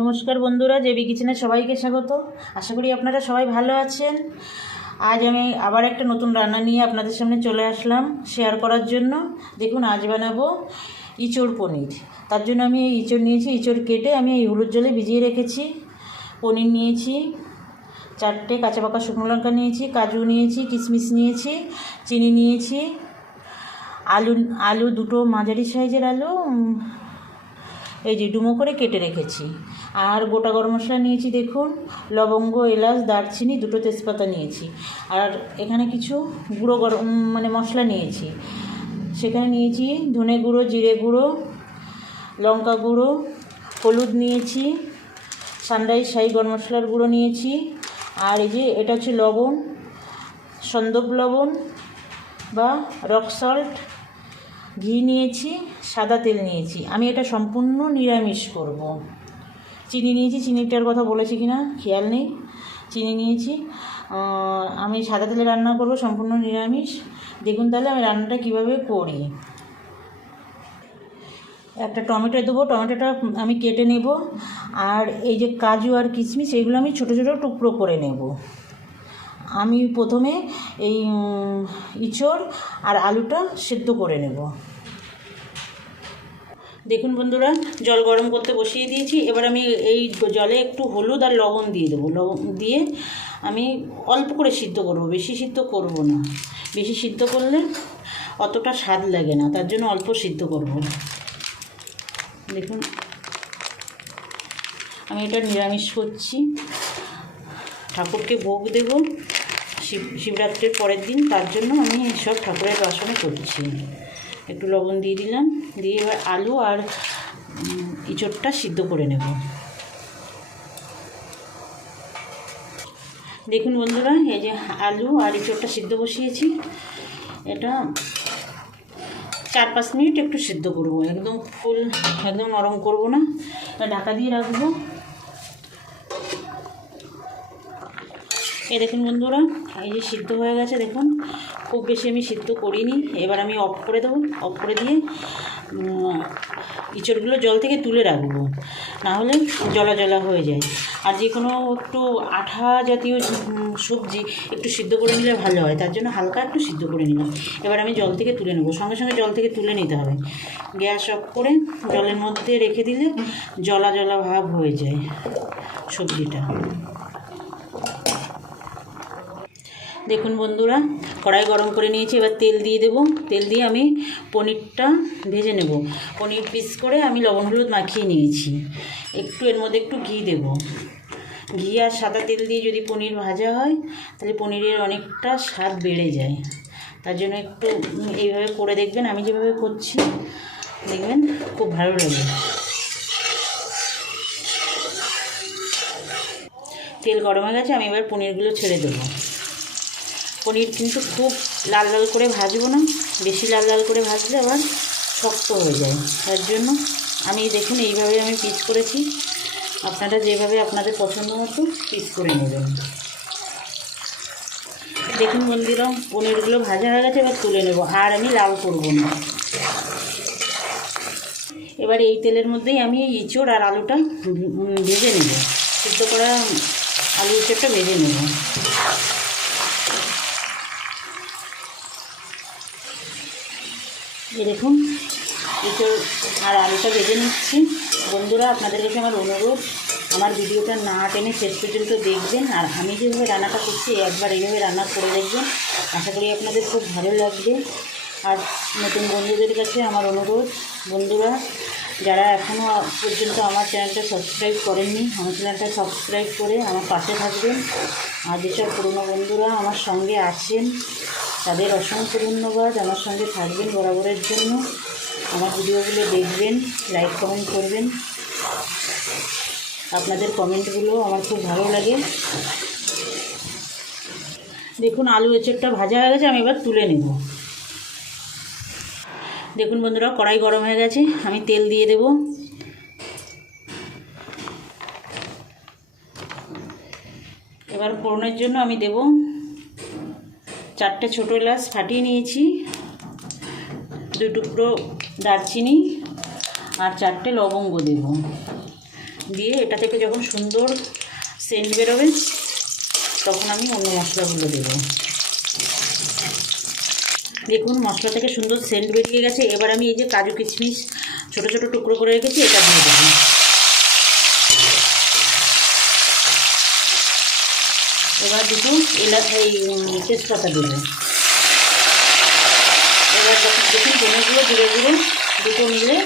নমস্কার বন্ধুরা, জেবি কিচেনে সবাইকে স্বাগত। আশা করি আপনারা সবাই ভালো আছেন। আজ আমি আবার একটা নতুন রান্না নিয়ে আপনাদের সামনে চলে আসলাম শেয়ার করার জন্য। দেখুন, আজ বানাবো ইঁচড় পনির। তার জন্য আমি এই ইঁচড় নিয়েছি। ইঁচড় কেটে আমি এই হলুদ জলে ভিজিয়ে রেখেছি। পনির নিয়েছি, 4টে কাঁচা পাকা শুকনো লঙ্কা নিয়েছি, কাজু নিয়েছি, কিশমিশ নিয়েছি, চিনি নিয়েছি, আলু দুটো মাঝারি সাইজের আলু এই যে ডুমো করে কেটে রেখেছি। আর গোটা গরম মশলা নিয়েছি, দেখুন, লবঙ্গ, এলাচ, দারচিনি, দুটো তেজপাতা নিয়েছি। আর এখানে কিছু গুঁড়ো গরম মশলা নিয়েছি। সেখানে নিয়েছি ধনে গুঁড়ো, জিরে গুঁড়ো, লঙ্কা গুঁড়ো, হলুদ নিয়েছি, সানরাইজ শাহি গরম মশলার গুঁড়ো নিয়েছি। আর এই যে এটা হচ্ছে লবণ, সন্দক লবণ বা রক সল্ট, ঘি নিয়েছি, সাদা তেল নিয়েছি। আমি এটা সম্পূর্ণ নিরামিষ করব। চিনি নিয়েছি, চিনিটার কথা বলেছি কিনা খেয়াল নেই। চিনি নিয়েছি। আমি সাদা তেলে রান্না করব, সম্পূর্ণ নিরামিষ। দেখুন তাহলে আমি রান্নাটা কিভাবে করি। একটা টমেটো দেবো, টমেটোটা আমি কেটে নেব। আর এই যে কাজু আর কিশমিশ, এইগুলো আমি ছোটো ছোটো টুকরো করে নেব। আমি প্রথমে এই ইঁচড় আর আলুটা সেদ্ধ করে নেব। দেখুন বন্ধুরা, জল গরম করতে বসিয়ে দিয়েছি। এবার আমি এই জলে একটু হলুদ আর লবণ দিয়ে দেবো। লবণ দিয়ে আমি অল্প করে সিদ্ধ করব, বেশি সিদ্ধ করব না। বেশি সিদ্ধ করলে অতটা স্বাদ লাগে না, তার জন্য অল্প সিদ্ধ করব। দেখুন, আমি এটা নিরামিষ করছি, ঠাকুরকে ভোগ দেব শিবরাত্রির পরের দিন, তার জন্য আমি সব ঠাকুরের বাসনে করছি। একটু লবণ দিয়ে দিলাম, দিয়ে এবার আলু আর ইঁচড়টা সিদ্ধ করে নেব। দেখুন বন্ধুরা, এই যে আলু আর ইঁচড়টা সিদ্ধ বসিয়েছি। এটা 4-5 মিনিট একটু সিদ্ধ করব, একদম নরম করব না। ঢাকা দিয়ে রাখবো। এই দেখুন বন্ধুরা, এই যে সিদ্ধ হয়ে গেছে। দেখুন, খুব বেশি আমি সিদ্ধ করিনি। এবার আমি অফ করে দেবো। অফ করে দিয়ে ইঁচড়গুলো জল থেকে তুলে রাখবো, না হলে জলা জলা হয়ে যায়। আর যে কোনো একটু আঠা জাতীয় সবজি একটু সিদ্ধ করে নিলে ভালো হয়, তার জন্য হালকা একটু সিদ্ধ করে নিলাম। এবার আমি জল থেকে তুলে নেবো, সঙ্গে সঙ্গে জল থেকে তুলে নিতে হবে। গ্যাস অফ করে জলের মধ্যে রেখে দিলে জলা জলা ভাব হয়ে যায় সবজিটা। দেখুন বন্ধুরা, কড়াই গরম করে নিয়েছি। এবার তেল দিয়ে দেবো। তেল দিয়ে আমি পনিরটা ভেজে নেব। পনির পিস করে আমি লবণ হলুদ মাখিয়ে নিয়েছি। একটু এর মধ্যে একটু ঘি দেব। ঘি আর সাদা তেল দিয়ে যদি পনির ভাজা হয়, তাহলে পনিরের অনেকটা স্বাদ বেড়ে যায়। তার জন্য একটু এইভাবে করে দেখবেন, আমি যেভাবে করছি দেখবেন খুব ভালো লাগে। তেল গরম হয়ে গেছে, আমি এবার পনিরগুলো ছেড়ে দেবো। পনির কিন্তু খুব লাল লাল করে ভাজবো না, বেশি লাল লাল করে ভাজলে আবার শক্ত হয়ে যায়। তার জন্য আমি দেখুন এইভাবে আমি পিস করেছি। আপনারা যেভাবে আপনাদের পছন্দ মতো পিস করে নেবেন। দেখুন বন্ধুরা, পনিরগুলো ভাজা হয়ে গেছে। এবার তুলে নেব, আর আমি লাল করব না। এবার এই তেলের মধ্যেই আমি এই ইঁচড় আর আলুটা ভেজে নেব। সিদ্ধ করা আলু ইঁচড়টা ভেজে নেব। এই দেখুন, ইঁচড় আর আলুটা ভেজে নিচ্ছি। বন্ধুরা, আপনাদের কাছে আমার অনুরোধ, আমার ভিডিওটা না টেনে শেষ পর্যন্ত দেখবেন। আর আমি যেভাবে রান্নাটা করছি একবার এইভাবে রান্না করে দেখবেন। আশা করি আপনাদের খুব ভালো লাগবে। আর নতুন বন্ধুদের কাছে আমার অনুরোধ, বন্ধুরা যারা এখনও পর্যন্ত আমার চ্যানেলটা সাবস্ক্রাইব করেননি, আমার চ্যানেলটা সাবস্ক্রাইব করে আমার পাশে থাকবেন। আর যেসব পুরনো বন্ধুরা আমার সঙ্গে আছেন, তাদের অসংখ্য ধন্যবাদ। আমার সঙ্গে থাকবেন বরাবরের জন্য। আমার ভিডিওগুলো দেখবেন, লাইক কমেন্ট করবেন। আপনাদের কমেন্টগুলো আমার খুব ভালো লাগে। দেখুন, আলু এঁচড়টা ভাজা হয়ে গেছে, আমি এবার তুলে নেব। দেখুন বন্ধুরা, কড়াই গরম হয়ে গেছে, আমি তেল দিয়ে দেব। এবার ফোড়নের জন্য আমি দেব 4টে ছোটো এলাচ ফাটিয়ে নিয়েছি, 2 টুকরো দারচিনি আর 4টে লবঙ্গ দেব। দিয়ে এটা থেকে যখন সুন্দর সেন্ট বেরোবে তখন আমি অন্য মশলাগুলো দেবো। দেখুন মশলা থেকে সুন্দর সেন্ট বেরিয়ে গেছে। এবার আমি এই যে কাজু কিশমিশ ছোটো ছোটো টুকরো করে রেখেছি এটা দিয়ে দেবো। এবার দুটো এই তেজপাতা দেবো। এবার দেখুন ধনেগুলো জিরে গুঁড়ো দুটো মিলে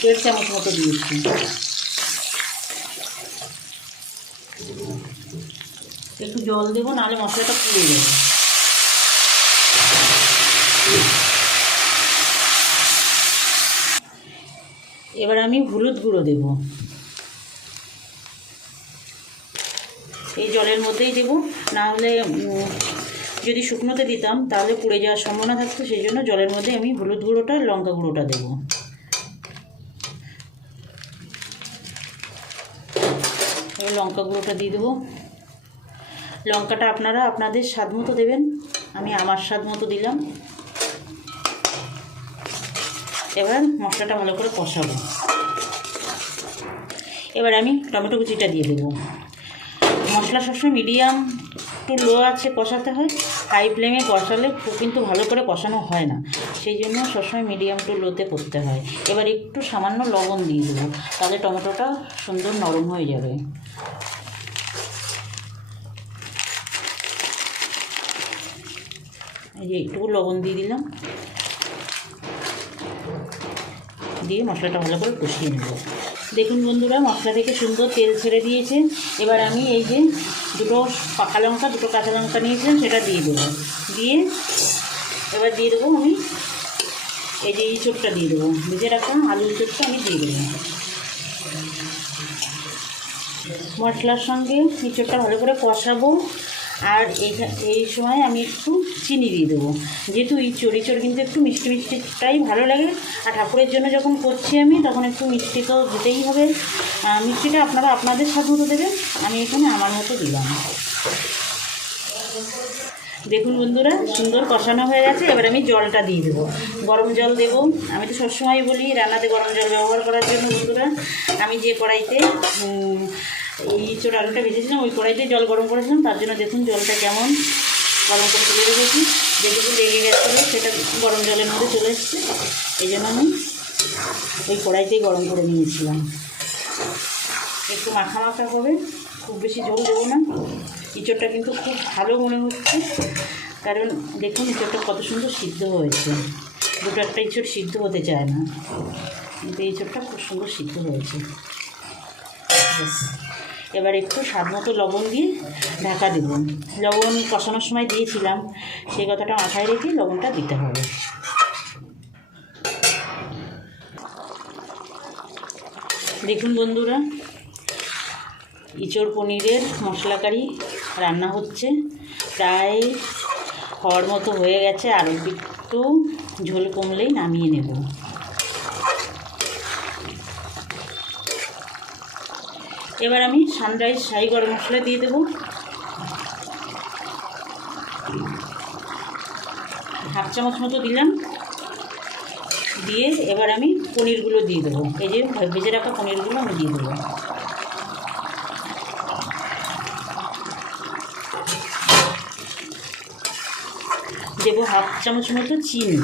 1.5 চামচ মতো দিয়েছি। একটু জল দেবো, নাহলে মশলাটা পুড়ে যাবে। এবার আমি হলুদ গুঁড়ো দেব, এই জলের মধ্যেই দেব, না হলে যদি শুকনোতে দিতাম তাহলে পুড়ে যাওয়ার সম্ভাবনা থাকতো, সেই জন্য জলের মধ্যে আমি হলুদ গুঁড়োটা লঙ্কা গুঁড়োটা দেবো। এবার লঙ্কা গুঁড়োটা দিয়ে দেবো। লঙ্কাটা আপনারা আপনাদের স্বাদ মতো দেবেন, আমি আমার স্বাদ মতো দিলাম। এবার মশলাটা ভালো করে কষাবো। এবার আমি টমেটো কুচিটা দিয়ে দেবো। মশলা সবসময় মিডিয়াম টু লো আছে কষাতে হয়, হাই ফ্লেমে কষালে কিন্তু ভালো করে কষানো হয় না, সেই জন্য সবসময় মিডিয়াম টু লোতে করতে হয়। এবার একটু সামান্য লবণ দিয়ে দেবো, তাহলে টমেটোটা সুন্দর নরম হয়ে যাবে। এই যে একটু লবণ দিয়ে দিলাম, দিয়ে মশলাটা ভালো করে কষিয়ে নেব। দেখুন বন্ধুরা মশলা থেকে সুন্দর তেল ছেড়ে দিয়েছে। এবার আমি এই যে দুটো পাকা লঙ্কা দুটো কাঁচা লঙ্কা নিয়েছিলাম সেটা দিয়ে দেবো। দিয়ে এবার দিয়ে দেবো আমি এই যে ইঁচড়টা দিয়ে দেবো, ভেজে রাখা আলু ইঁচড়টা আমি দিয়ে দেবো। মশলার সঙ্গে ইঁচড়টা ভালো করে কষাবো। আর এই সময় আমি একটু চিনি দিয়ে দেবো, যেহেতু ইঁচড় কিন্তু একটু মিষ্টি মিষ্টিটাই ভালো লাগে, আর ঠাকুরের জন্য যখন করছি আমি তখন একটু মিষ্টি তো দিতেই হবে। মিষ্টিটা আপনারা আপনাদের স্বাদ মতো দেবেন, আমি এখানে আমার মতো দিলাম। দেখুন বন্ধুরা সুন্দর কষানো হয়ে গেছে। এবার আমি জলটা দিয়ে দেবো, গরম জল দেবো। আমি তো সবসময় বলি রান্নাতে গরম জল ব্যবহার করার জন্য। বন্ধুরা আমি যে কড়াইতে এই ইঁচড় আলুটা ভেজেছিলাম ওই কড়াইতে জল গরম করেছিলাম, তার জন্য দেখুন জলটা কেমন গরম করে তুলে রেখেছি। যেটুকু লেগে গেছিলো সেটা গরম জলের মধ্যে চলে এসছে, এই জন্য আমি ওই কড়াইতেই গরম করে নিয়েছিলাম। একটু মাখা মাখা হবে, খুব বেশি ঝোল দেবো না। ইঁচড়টা কিন্তু খুব ভালো মনে হচ্ছে, কারণ দেখুন ইঁচড়টা কত সুন্দর সিদ্ধ হয়েছে। দুটো একটা ইঁচড় সিদ্ধ হতে চায় না, কিন্তু ইঁচড়টা খুব সুন্দর সিদ্ধ হয়েছে। এবার একটু স্বাদ মতো লবণ দিয়ে ঢাকা দেব। লবণ কষানোর সময় দিয়েছিলাম, সেই কথাটা মাথায় রেখে লবণটা দিতে হবে। দেখুন বন্ধুরা ইঁচড় পনিরের মশলা কারি রান্না হচ্ছে, প্রায় হওয়ার মতো হয়ে গেছে। আর একটু ঝোল কমলেই নামিয়ে নেব। এবার আমি সানরাইজ শাহি গরম মশলা দিয়ে দেবো, 1/2 চামচ মতো দিলাম। দিয়ে এবার আমি পনিরগুলো দিয়ে দেবো, এই যে ভেজে রাখা পনিরগুলো আমি দিয়ে দেবো। দেবো 1/2 চামচ মতো চিনি।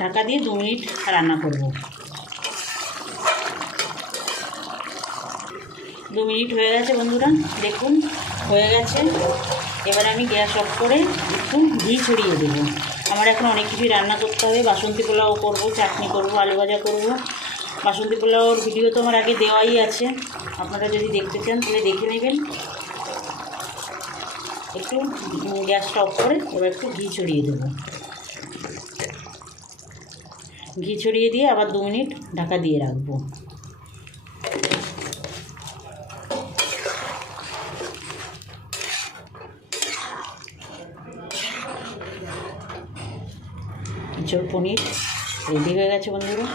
ঢাকা দিয়ে 2 মিনিট রান্না করব। 2 মিনিট হয়ে গেছে বন্ধুরা, দেখুন হয়ে গেছে। এবার আমি গ্যাস অফ করে একটু ঘি ছড়িয়ে দেবো। আমার এখন অনেক কিছুই রান্না করতে হবে, বাসন্তী পোলাও করব, চাটনি করব, আলু ভাজা করব। বাসন্তী পোলাওর ভিডিও তো আমার আগে দেওয়াই আছে, আপনারা যদি দেখতে চান তাহলে দেখে নেবেন। একটু গ্যাসটা অফ করে এবার একটু ঘি ছড়িয়ে দেবো। ঘি ছড়িয়ে দিয়ে আবার 2 মিনিট ঢাকা দিয়ে রাখবো। ইঁচড় পনির রেডি হয়ে গেছে বন্ধুরা।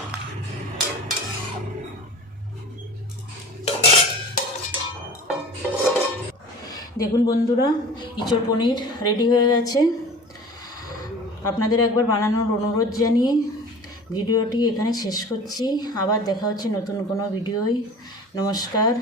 দেখুন বন্ধুরা ইঁচড় পনির রেডি হয়ে গেছে। আপনাদের একবার বানানোর অনুরোধ জানিয়ে ভিডিওটি এখানে শেষ করছি। আবার দেখা হচ্ছে নতুন কোনো ভিডিওয়। নমস্কার।